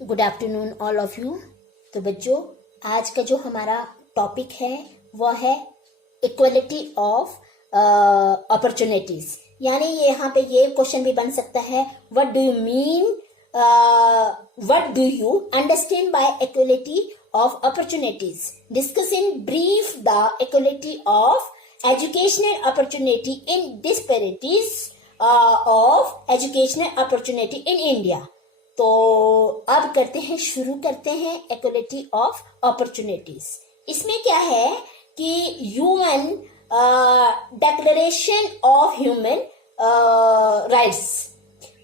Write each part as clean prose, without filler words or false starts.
Good afternoon all of you. तो बच्चों, आज का जो हमारा टॉपिक है वह है इक्वलिटी ऑफ अपॉर्चुनिटीज। यानी यहाँ पे ये क्वेश्चन भी बन सकता है, what do you mean, what do you understand by equality of opportunities. Discuss in brief the equality of educational opportunity in disparities of educational opportunity in India. तो अब शुरू करते हैं इक्वलिटी ऑफ अपॉर्चुनिटीज। इसमें क्या है कि human declaration of human rights,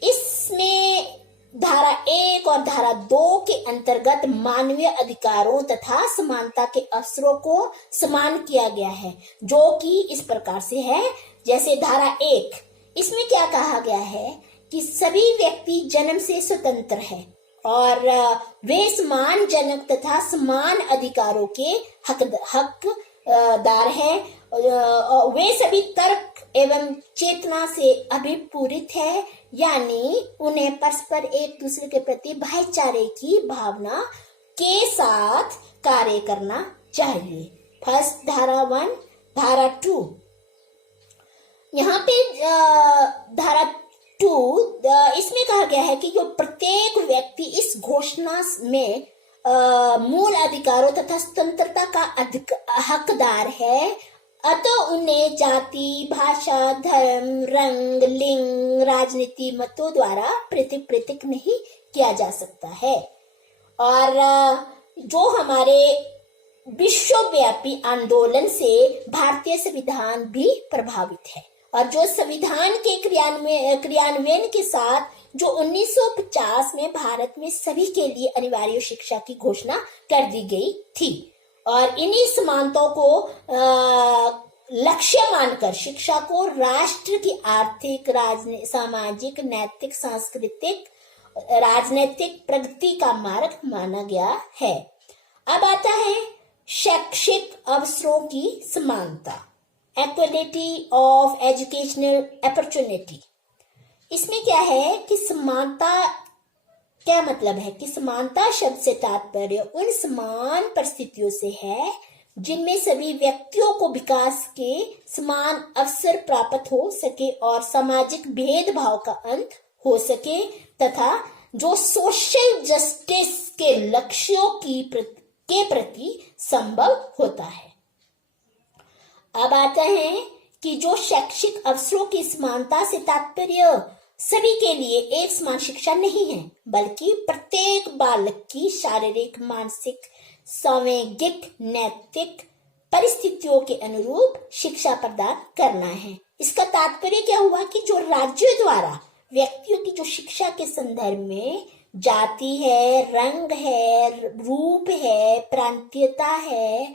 इसमें धारा 1 और धारा 2 के अंतर्गत मानवीय अधिकारों तथा समानता के अवसरों को समान किया गया है, जो कि इस प्रकार से है। जैसे धारा 1, इसमें क्या कहा गया है कि सभी व्यक्ति जन्म से स्वतंत्र है और वे सम्मानजनक तथा समान अधिकारों के हकदार हैं। वे सभी तर्क एवं चेतना से अभिपूरित है, यानी उन्हें परस्पर एक दूसरे के प्रति भाईचारे की भावना के साथ कार्य करना चाहिए। फर्स्ट धारा 1। धारा 2, यहाँ पे धारा 2 इसमें कहा गया है कि जो प्रत्येक व्यक्ति इस घोषणा में मूल अधिकारों तथा स्वतंत्रता का हकदार है, अतः उन्हें जाति, भाषा, धर्म, रंग, लिंग, राजनीति मतों द्वारा पृथक नहीं किया जा सकता है। और जो हमारे विश्वव्यापी आंदोलन से भारतीय संविधान भी प्रभावित है, और जो संविधान के क्रियान्वयन के साथ जो 1950 में भारत में सभी के लिए अनिवार्य शिक्षा की घोषणा कर दी गई थी। और इन्हीं समानताओं को लक्ष्य मानकर शिक्षा को राष्ट्र की आर्थिक, सामाजिक, नैतिक, सांस्कृतिक, राजनीतिक प्रगति का मार्ग माना गया है। अब आता है शैक्षिक अवसरों की समानता, इक्वलिटी ऑफ एजुकेशनल अपॉर्चुनिटी। इसमें क्या है कि समानता क्या मतलब है कि समानता शब्द से तात्पर्य उन समान परिस्थितियों से है जिनमें सभी व्यक्तियों को विकास के समान अवसर प्राप्त हो सके और सामाजिक भेदभाव का अंत हो सके, तथा जो सोशल जस्टिस के लक्ष्यों के प्रति संभव होता है। अब आता है कि जो शैक्षिक अवसरों की समानता से तात्पर्य सभी के लिए एक समान शिक्षा नहीं है, बल्कि प्रत्येक बालक की शारीरिक, मानसिक, सामाजिक, नैतिक परिस्थितियों के अनुरूप शिक्षा प्रदान करना है। इसका तात्पर्य क्या हुआ कि जो राज्यों द्वारा व्यक्तियों की जो शिक्षा के संदर्भ में जाति है, रंग है, रूप है, प्रांतीयता है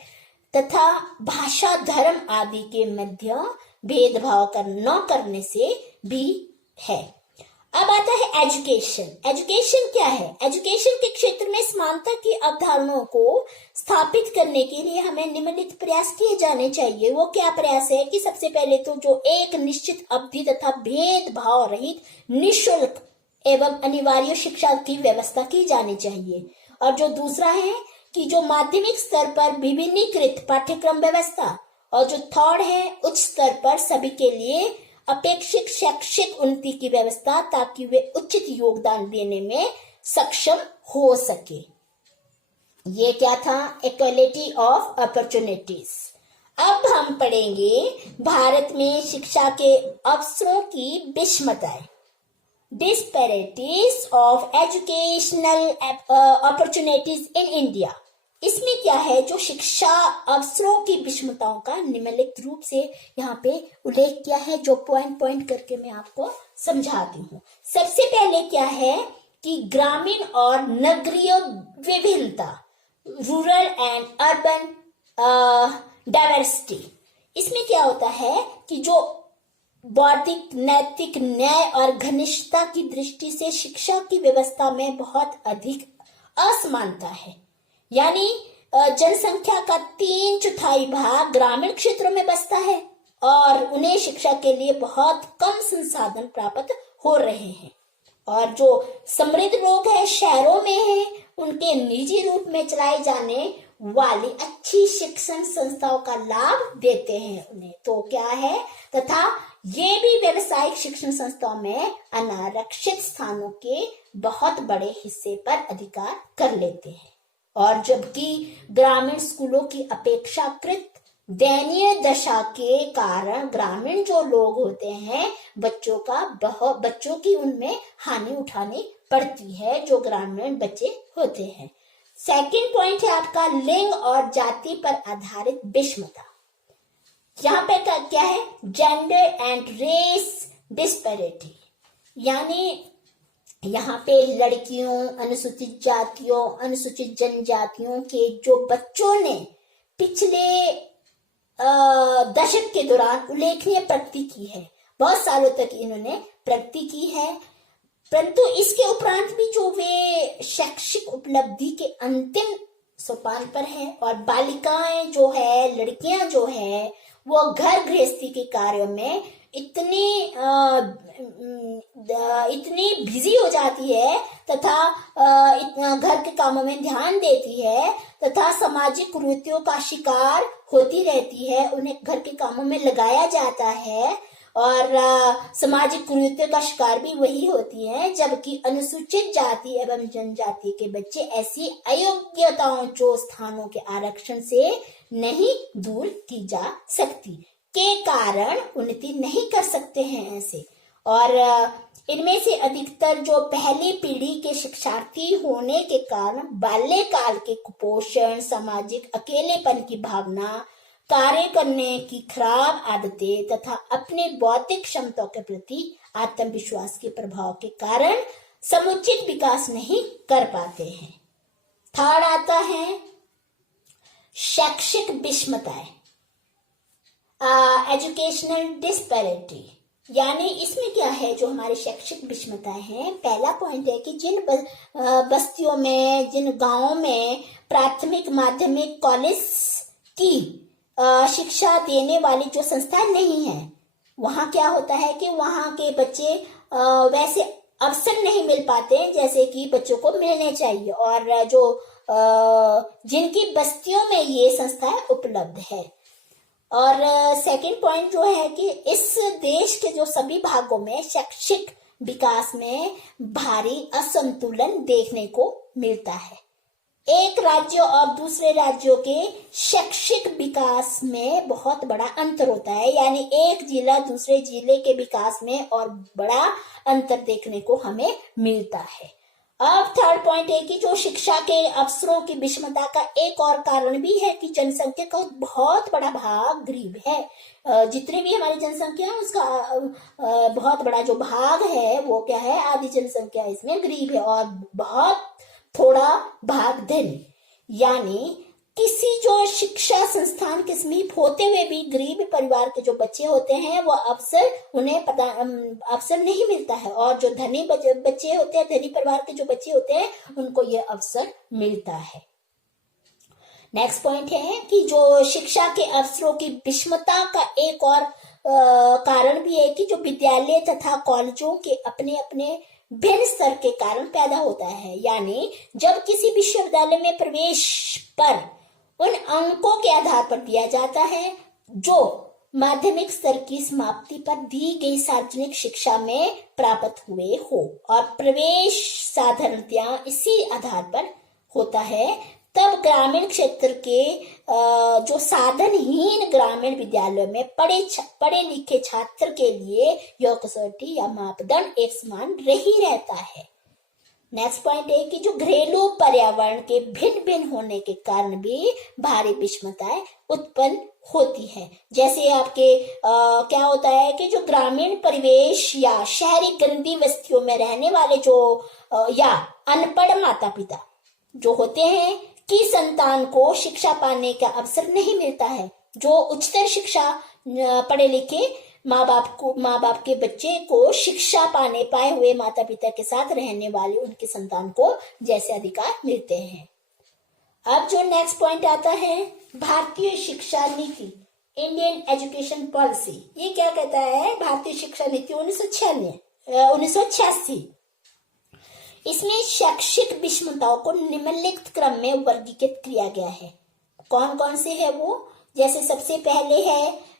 तथा भाषा, धर्म आदि के मध्य भेदभाव न करने से भी है। अब आता है एजुकेशन। एजुकेशन क्या है? एजुकेशन के क्षेत्र में समानता की अवधारणाओं को स्थापित करने के लिए हमें निम्नलिखित प्रयास किए जाने चाहिए। वो क्या प्रयास है कि सबसे पहले तो जो एक निश्चित अवधि तथा भेदभाव रहित निःशुल्क एवं अनिवार्य शिक्षा की व्यवस्था की जानी चाहिए। और जो दूसरा है कि जो माध्यमिक स्तर पर विभिन्नीकृत पाठ्यक्रम व्यवस्था, और जो थर्ड है उच्च स्तर पर सभी के लिए अपेक्षित शैक्षिक उन्नति की व्यवस्था, ताकि वे उचित योगदान देने में सक्षम हो सके। ये क्या था? Equality of opportunities. अब हम पढ़ेंगे भारत में शिक्षा के अवसरों की विषमताएं, disparities of educational opportunities in India. इसमें क्या है? जो शिक्षा अवसरों की विषमताओं का निम्नलिखित रूप से यहाँ पे उल्लेख किया है, जो पॉइंट करके मैं आपको समझाती हूँ। सबसे पहले क्या है कि ग्रामीण और नगरीय विभिन्नता, रूरल एंड अर्बन डाइवर्सिटी। इसमें क्या होता है कि जो बौद्धिक, नैतिक, न्याय और घनिष्ठता की दृष्टि से शिक्षा की व्यवस्था में बहुत अधिक असमानता है। यानी जनसंख्या का 3/4 भाग ग्रामीण क्षेत्रों में बसता है और उन्हें शिक्षा के लिए बहुत कम संसाधन प्राप्त हो रहे हैं। और जो समृद्ध लोग हैं शहरों में हैं, उनके निजी रूप में चलाई जाने वाली अच्छी शिक्षण संस्थाओं का लाभ देते हैं उन्हें। तो क्या है, तथा ये भी व्यावसायिक शिक्षण संस्थाओं में अनारक्षित स्थानों के बहुत बड़े हिस्से पर अधिकार कर लेते हैं। और जबकि ग्रामीण स्कूलों की अपेक्षाकृत दयनीय दशा के कारण ग्रामीण जो लोग होते हैं बच्चों की उनमें हानि उठानी पड़ती है, जो ग्रामीण बच्चे होते हैं। सेकंड पॉइंट है आपका लिंग और जाति पर आधारित विषमता। यहाँ पे क्या है, जेंडर एंड रेस डिस्पैरिटी, यानी यहाँ पे लड़कियों, अनुसूचित जातियों, अनुसूचित जनजातियों के जो बच्चों ने पिछले दशक के दौरान उल्लेखनीय प्रगति की है, बहुत सालों तक इन्होंने प्रगति की है, परंतु इसके उपरांत भी जो वे शैक्षिक उपलब्धि के अंतिम सोपान पर है, और बालिकाएं जो है, लड़कियां जो है, वो घर गृहस्थी के कार्यों में इतनी बिजी हो जाती है तथा घर के कामों में ध्यान देती है तथा सामाजिक कुरीतियों का शिकार होती रहती है, उन्हें घर के कामों में लगाया जाता है और सामाजिक कुरीतियों का शिकार भी वही होती है, जबकि अनुसूचित जाति एवं जनजाति के बच्चे ऐसी अयोग्यताओं जो स्थानों के आरक्षण से नहीं दूर की जा सकती के कारण उन्नति नहीं कर सकते हैं ऐसे। और इनमें से अधिकतर जो पहली पीढ़ी के शिक्षार्थी होने के कारण बाल्यकाल के कुपोषण, सामाजिक अकेलेपन की भावना, कार्य करने की खराब आदतें तथा अपने बौद्धिक क्षमताओं के प्रति आत्मविश्वास के प्रभाव के कारण समुचित विकास नहीं कर पाते हैं। थर्ड आता है शैक्षिक विषमताएं, एजुकेशनल डिस्पैरिटी, यानी इसमें क्या है, जो हमारी शैक्षिक विषमताएं हैं, पहला पॉइंट है कि जिन बस्तियों में, जिन गांवों में प्राथमिक, माध्यमिक, कॉलेज की शिक्षा देने वाली जो संस्थाएं नहीं है, वहां क्या होता है कि वहां के बच्चे वैसे अवसर नहीं मिल पाते जैसे कि बच्चों को मिलने चाहिए, और जो जिनकी बस्तियों में ये संस्थाएं उपलब्ध है। और सेकंड पॉइंट जो है कि इस देश के जो सभी भागों में शैक्षिक विकास में भारी असंतुलन देखने को मिलता है। एक राज्य और दूसरे राज्यों के शैक्षिक विकास में बहुत बड़ा अंतर होता है, यानी एक जिला दूसरे जिले के विकास में और बड़ा अंतर देखने को हमें मिलता है। अब थर्ड पॉइंट है कि जो शिक्षा के अवसरों की विषमता का एक और कारण भी है कि जनसंख्या का बहुत बड़ा भाग गरीब है। जितनी भी हमारी जनसंख्या है उसका बहुत बड़ा जो भाग है वो क्या है, आधी जनसंख्या इसमें गरीब है और बहुत थोड़ा भाग धनी, यानी किसी जो शिक्षा संस्थान के समीप होते हुए भी गरीब परिवार के जो बच्चे होते हैं वो उन्हें अवसर नहीं मिलता है, और जो धनी बच्चे होते हैं, धनी परिवार के जो बच्चे होते हैं, उनको ये अवसर मिलता है। नेक्स्ट पॉइंट है कि जो शिक्षा के अवसरों की विषमता का एक और कारण भी है कि जो विद्यालय तथा कॉलेजों के अपने अपने भिन्न स्तर के कारण पैदा होता है, यानी जब किसी विश्वविद्यालय में प्रवेश पर उन अंकों के आधार पर दिया जाता है जो माध्यमिक स्तर की समाप्ति पर दी गई सार्वजनिक शिक्षा में प्राप्त हुए हो, और प्रवेश साधारणतया इसी आधार पर होता है, तब ग्रामीण क्षेत्र के जो साधनहीन ग्रामीण विद्यालयों में पढ़े लिखे छात्र के लिए यह कसौटी या मापदंड एक समान रही रहता है। नेक्स्ट पॉइंट है कि जो घरेलू पर्यावरण के भिन्न भिन्न होने के कारण भी भारी विषमताएं उत्पन्न होती है। जैसे आपके क्या होता है कि जो ग्रामीण परिवेश या शहरी गंदी बस्तियों में रहने वाले जो या अनपढ़ माता पिता जो होते हैं की संतान को शिक्षा पाने का अवसर नहीं मिलता है। जो उच्चतर शिक्षा पढ़े लिखे माँ बाप के बच्चे को शिक्षा पाए हुए माता पिता के साथ रहने वाले उनके संतान को जैसे अधिकार मिलते हैं। अब जो नेक्स्ट पॉइंट आता है भारतीय शिक्षा नीति, इंडियन एजुकेशन पॉलिसी, ये क्या कहता है, भारतीय शिक्षा नीति 1986 इसमें शैक्षिक विषमताओं को निम्नलिखित क्रम में वर्गीकृत किया गया है। कौन कौन से है वो? जैसे सबसे पहले है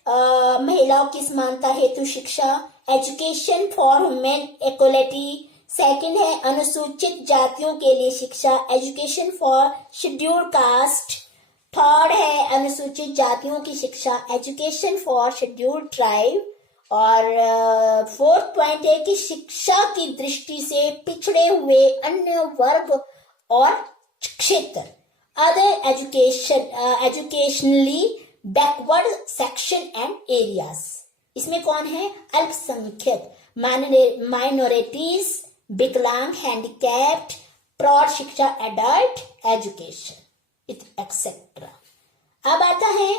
महिलाओं की समानता हेतु शिक्षा, education for women equality. Second है अनुसूचित जातियों के लिए शिक्षा, education for scheduled caste. Third है अनुसूचित जातियों की शिक्षा, एजुकेशन फॉर शेड्यूल्ड ट्राइब। और फोर्थ पॉइंट है कि शिक्षा की दृष्टि से पिछड़े हुए अन्य वर्ग और क्षेत्र, other educationally backward section and areas. इसमें कौन है? अल्पसंख्यक, माइनॉरिटीज, विकलांग, हैंडीकैप्ड, प्रौढ़ शिक्षा, एडल्ट एजुकेशन एक्सेट्रा। अब आता है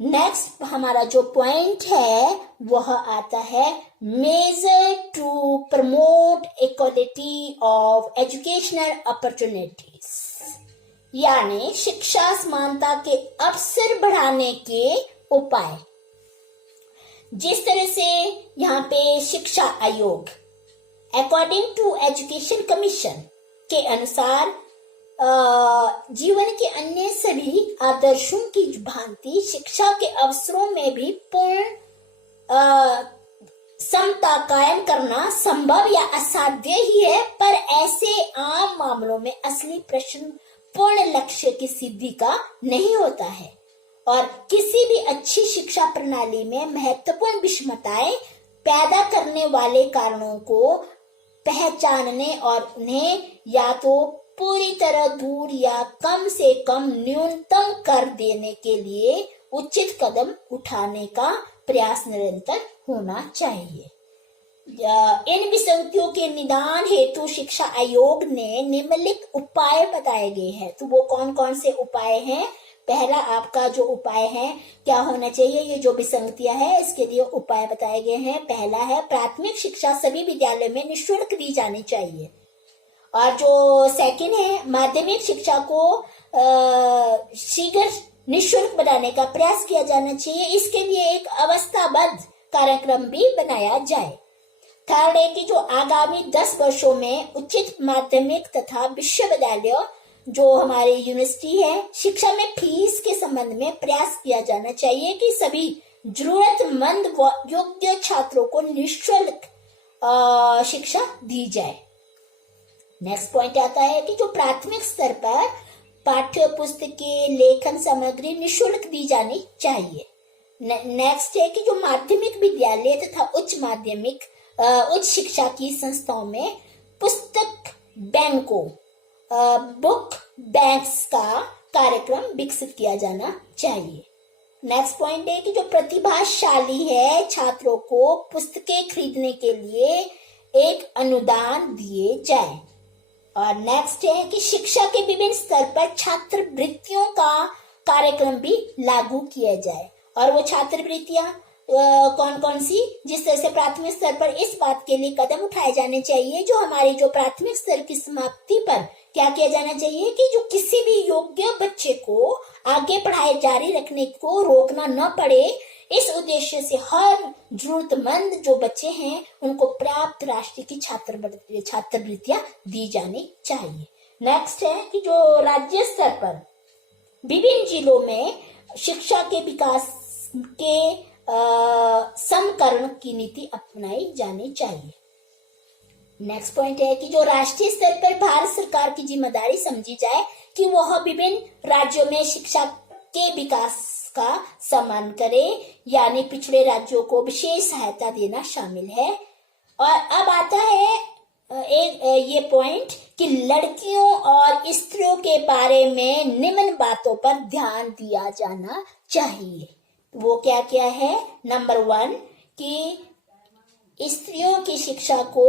नेक्स्ट, हमारा जो पॉइंट है वह आता है measure to promote equality of educational opportunities, यानी शिक्षा समानता के अवसर बढ़ाने के उपाय। जिस तरह से यहाँ पे शिक्षा आयोग अकॉर्डिंग टू एजुकेशन कमीशन के अनुसार जीवन के अन्य सभी आदर्शों की भांति शिक्षा के अवसरों में भी पूर्ण समता कायम करना संभव या असाध्य ही है, पर ऐसे आम मामलों में असली प्रश्न पूर्ण लक्ष्य की सिद्धि का नहीं होता है और किसी भी अच्छी शिक्षा प्रणाली में महत्वपूर्ण विषमताएं पैदा करने वाले कारणों को पहचानने और उन्हें या तो पूरी तरह दूर या कम से कम न्यूनतम कर देने के लिए उचित कदम उठाने का प्रयास निरंतर होना चाहिए। इन विसंगतियों के निदान हेतु शिक्षा आयोग ने निम्नलिखित उपाय बताए गए हैं। तो वो कौन कौन से उपाय हैं? पहला आपका जो उपाय है क्या होना चाहिए, ये जो विसंगतियां है इसके लिए उपाय बताए गए हैं। पहला है प्राथमिक शिक्षा सभी विद्यालयों में निःशुल्क दी जानी चाहिए। और जो सेकंड है माध्यमिक शिक्षा को शीघ्र निःशुल्क बनाने का प्रयास किया जाना चाहिए। इसके लिए एक अवस्थाबद्ध कार्यक्रम भी बनाया जाए। थर्ड है कि जो आगामी 10 वर्षों में उचित माध्यमिक तथा विश्वविद्यालय जो हमारी यूनिवर्सिटी है शिक्षा में फीस के संबंध में प्रयास किया जाना चाहिए कि सभी जरूरतमंद व योग्य छात्रों को निःशुल्क शिक्षा दी जाए। नेक्स्ट पॉइंट आता है कि जो प्राथमिक स्तर पर पाठ्य पुस्तकें, लेखन सामग्री निःशुल्क दी जानी चाहिए। नेक्स्ट है कि जो माध्यमिक विद्यालय तथा उच्च शिक्षा की संस्थाओं में पुस्तक बैंकों, बुक बैंक्स का कार्यक्रम विकसित किया जाना चाहिए। नेक्स्ट पॉइंट है कि जो प्रतिभाशाली है छात्रों को पुस्तकें खरीदने के लिए एक अनुदान दिए जाए। और नेक्स्ट है कि शिक्षा के विभिन्न स्तर पर छात्रवृत्तियों का कार्यक्रम भी लागू किया जाए। और वो छात्रवृत्तियां कौन कौन सी? जिस तरह से प्राथमिक स्तर पर इस बात के लिए कदम उठाए जाने चाहिए जो हमारी जो प्राथमिक स्तर की समाप्ति पर क्या किया जाना चाहिए कि जो किसी भी योग्य बच्चे को आगे पढ़ाई जारी रखने को रोकना न पड़े, इस उद्देश्य से हर जरूरतमंद जो बच्चे हैं उनको पर्याप्त राशि की छात्रवृत्तियां दी जानी चाहिए। नेक्स्ट है कि जो राज्य स्तर पर विभिन्न जिलों में शिक्षा के विकास के समकरण की नीति अपनाई जानी चाहिए। नेक्स्ट पॉइंट है कि जो राष्ट्रीय स्तर पर भारत सरकार की जिम्मेदारी समझी जाए कि वह विभिन्न राज्यों में शिक्षा के विकास का सम्मान करे, यानी पिछड़े राज्यों को विशेष सहायता देना शामिल है। और अब आता है ये पॉइंट कि लड़कियों और स्त्रियों के बारे में निम्न बातों पर ध्यान दिया जाना चाहिए। वो क्या क्या है? नंबर 1 कि स्त्रियों की शिक्षा को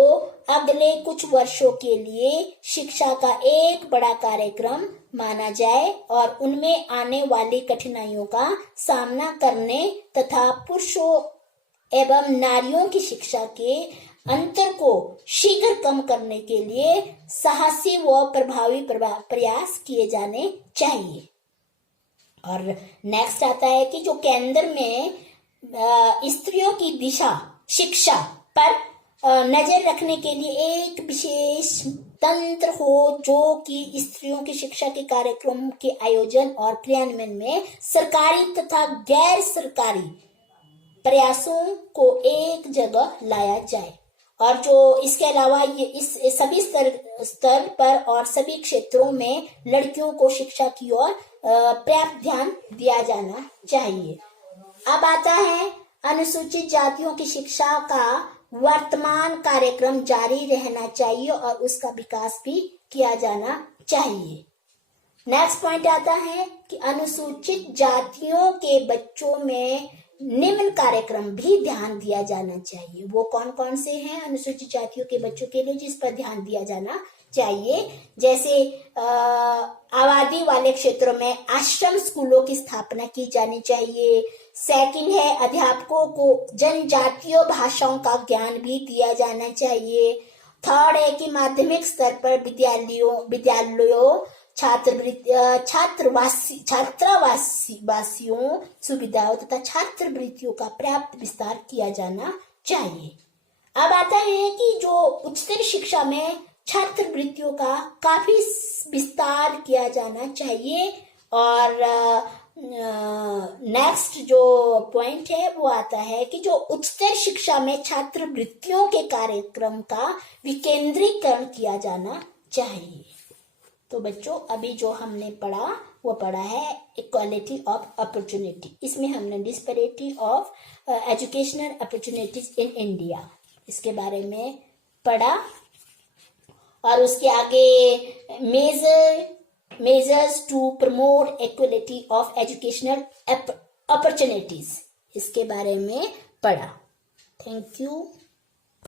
अगले कुछ वर्षों के लिए शिक्षा का एक बड़ा कार्यक्रम माना जाए और उनमें आने वाली कठिनाइयों का सामना करने तथा पुरुषों एवं नारियों की शिक्षा के अंतर को शीघ्र कम करने के लिए साहसी व प्रभावी प्रयास किए जाने चाहिए। और नेक्स्ट आता है कि जो केंद्र में स्त्रियों की दिशा शिक्षा पर नजर रखने के लिए एक विशेष तंत्र हो जो कि स्त्रियों की शिक्षा के कार्यक्रम के आयोजन और क्रियान्वयन में सरकारी तथा गैर सरकारी प्रयासों को एक जगह लाया जाए, और जो इसके अलावा ये इस सभी स्तर पर और सभी क्षेत्रों में लड़कियों को शिक्षा की ओर पर्याप्त ध्यान दिया जाना चाहिए। अब आता है अनुसूचित जातियों की शिक्षा का वर्तमान कार्यक्रम जारी रहना चाहिए और उसका विकास भी किया जाना चाहिए। नेक्स्ट पॉइंट आता है कि अनुसूचित जातियों के बच्चों में निम्न कार्यक्रम भी ध्यान दिया जाना चाहिए। वो कौन कौन से हैं अनुसूचित जातियों के बच्चों के लिए जिस पर ध्यान दिया जाना चाहिए? जैसे आबादी वाले क्षेत्रों में आश्रम स्कूलों की स्थापना की जानी चाहिए। सेकंड है अध्यापकों को जनजातीय भाषाओं का ज्ञान भी दिया जाना चाहिए। थर्ड है कि माध्यमिक स्तर पर विद्यालयों छात्रावासियों सुविधाओं तथा छात्रवृत्तियों का पर्याप्त विस्तार किया जाना चाहिए। अब आता है कि जो उच्चतर शिक्षा में छात्रवृत्तियों का काफी विस्तार किया जाना चाहिए। और नेक्स्ट जो पॉइंट है वो आता है कि जो उच्चतर शिक्षा में छात्रवृत्तियों के कार्यक्रम का विकेंद्रीकरण किया जाना चाहिए। तो बच्चों अभी जो हमने पढ़ा वो पढ़ा है इक्वालिटी ऑफ अपॉर्चुनिटी। इसमें हमने disparity of educational opportunities in India इसके बारे में पढ़ा, और उसके आगे measures to promote equality of educational opportunities इसके बारे में पढ़ा। Thank you.